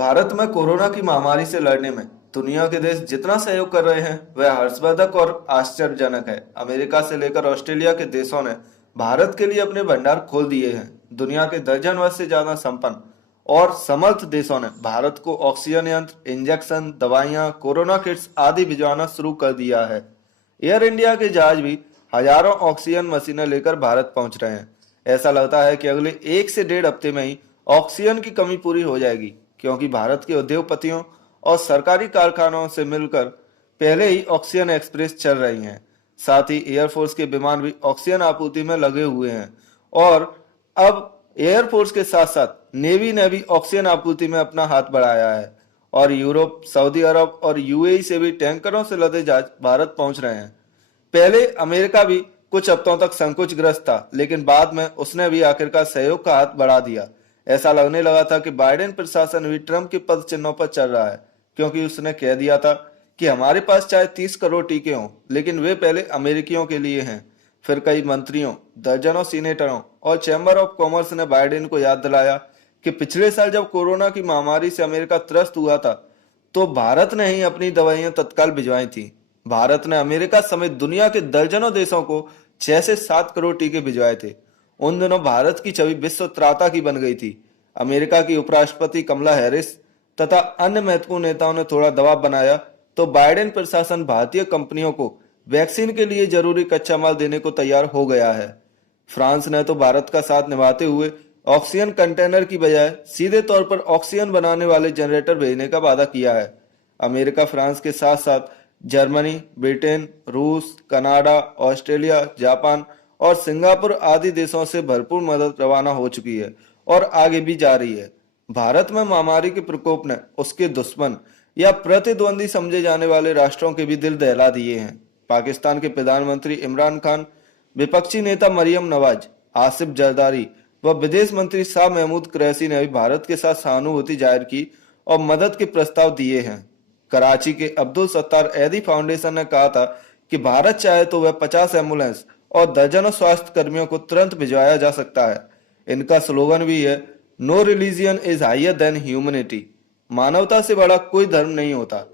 भारत में कोरोना की महामारी से लड़ने में दुनिया के देश जितना सहयोग कर रहे हैं वह हर्षवर्धक और आश्चर्यजनक है। अमेरिका से लेकर ऑस्ट्रेलिया के देशों ने भारत के लिए अपने भंडार खोल दिए हैं। दुनिया के दर्जन वर्ष से ज्यादा संपन्न और समर्थ देशों ने भारत को ऑक्सीजन यंत्र, इंजेक्शन, दवाइयां, कोरोना किट्स आदि भिजवाना शुरू कर दिया है। एयर इंडिया के जहाज भी हजारों ऑक्सीजन मशीनें लेकर भारत पहुंच रहे हैं। ऐसा लगता है कि अगले 1 से 1.5 हफ्ते में ही ऑक्सीजन की कमी पूरी हो जाएगी, क्योंकि भारत के उद्योगपतियों और सरकारी कारखानों से मिलकर पहले ही ऑक्सीजन एक्सप्रेस चल रही हैं। साथ ही एयरफोर्स के विमान भी ऑक्सीजन आपूर्ति में लगे हुए हैं और अब एयरफोर्स के साथ साथ नेवी ने भी ऑक्सीजन आपूर्ति में अपना हाथ बढ़ाया है और यूरोप, सऊदी अरब और यूएई से भी टैंकरों से लदे जहाज भारत पहुंच रहे हैं। पहले अमेरिका भी कुछ हफ्तों तक संकोचग्रस्त था, लेकिन बाद में उसने भी आखिरकार सहयोग का हाथ बढ़ा दिया। ऐसा लगने लगा था कि बाइडेन प्रशासन भी ट्रंप के पद चिन्हों पर चल रहा है, क्योंकि उसने कह दिया था कि हमारे पास चाहे 30 करोड़ टीके हों, लेकिन वे पहले अमेरिकियों के लिए हैं। फिर कई मंत्रियों, दर्जनों सीनेटरों और चैम्बर ऑफ कॉमर्स ने बाइडेन को याद दिलाया कि पिछले साल जब कोरोना की महामारी से अमेरिका त्रस्त हुआ था, तो भारत ने ही अपनी दवाइयां तत्काल भिजवाई थी। भारत ने अमेरिका समेत दुनिया के दर्जनों देशों को 6 से 7 करोड़ टीके भिजवाए थे। उन दिनों भारत की छवि विश्व त्राता की बन गई थी। अमेरिका की उपराष्ट्रपति कमला हैरिस तथा अन्य महत्वपूर्ण नेताओं ने थोड़ा दबाव बनाया तो बाइडेन प्रशासन भारतीय कंपनियों को वैक्सीन के लिए जरूरी कच्चा माल देने को तैयार हो गया है। फ्रांस ने तो भारत का साथ निभाते हुए ऑक्सीजन कंटेनर की बजाय सीधे तौर पर ऑक्सीजन बनाने वाले जनरेटर भेजने का वादा किया है। अमेरिका फ्रांस के साथ साथ जर्मनी, ब्रिटेन, रूस, कनाडा, ऑस्ट्रेलिया, जापान और सिंगापुर आदि देशों से भरपूर मदद रवाना हो चुकी है और आगे भी जा रही है। भारत में महामारी के प्रकोप ने उसके दुश्मन या प्रतिद्वंदी समझे जाने वाले राष्ट्रों के भी दिल दहला दिए हैं। पाकिस्तान के प्रधानमंत्री इमरान खान, विपक्षी नेता मरियम नवाज, आसिफ जरदारी व विदेश मंत्री शाह महमूद कुरैशी ने भी भारत के साथ सहानुभूति जाहिर की और मदद के प्रस्ताव दिए हैं। कराची के अब्दुल सत्तार ऐदी फाउंडेशन ने कहा था कि भारत चाहे तो वह 50 एम्बुलेंस और दर्जनों स्वास्थ्य कर्मियों को तुरंत भिजवाया जा सकता है। इनका स्लोगन भी है, no religion is higher than humanity. मानवता से बड़ा कोई धर्म नहीं होता।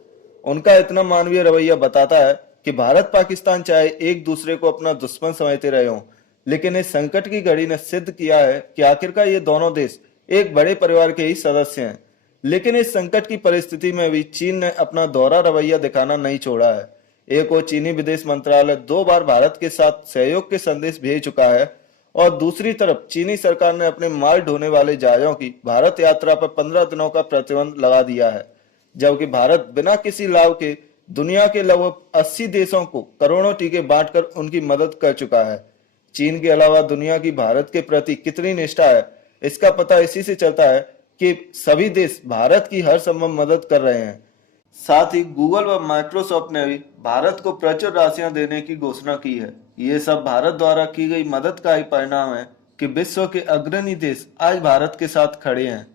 उनका इतना मानवीय रवैया बताता है कि भारत पाकिस्तान चाहे एक दूसरे को अपना दुश्मन समझते रहे हों, लेकिन इस संकट की घड़ी ने सिद्ध किया है कि आखिरकार ये दोनों देश एक बड़े परिवार के ही सदस्य हैं। लेकिन इस संकट की परिस्थिति में भी चीन ने अपना दोहरा रवैया दिखाना नहीं छोड़ा है। एक और चीनी विदेश मंत्रालय 2 बार भारत के साथ सहयोग के संदेश भेज चुका है और दूसरी तरफ चीनी सरकार ने अपने माल ढोने वाले जहाजों की भारत यात्रा पर 15 दिनों का प्रतिबंध लगा दिया है, जबकि भारत बिना किसी लाभ के दुनिया के लगभग 80 देशों को करोड़ों टीके बांटकर उनकी मदद कर चुका है। चीन के अलावा दुनिया की भारत के प्रति कितनी निष्ठा है, इसका पता इसी से चलता है कि सभी देश भारत की हर संभव मदद कर रहे हैं। साथ ही गूगल व माइक्रोसॉफ्ट ने भी भारत को प्रचुर राशियां देने की घोषणा की है। ये सब भारत द्वारा की गई मदद का ही परिणाम है कि विश्व के अग्रणी देश आज भारत के साथ खड़े हैं।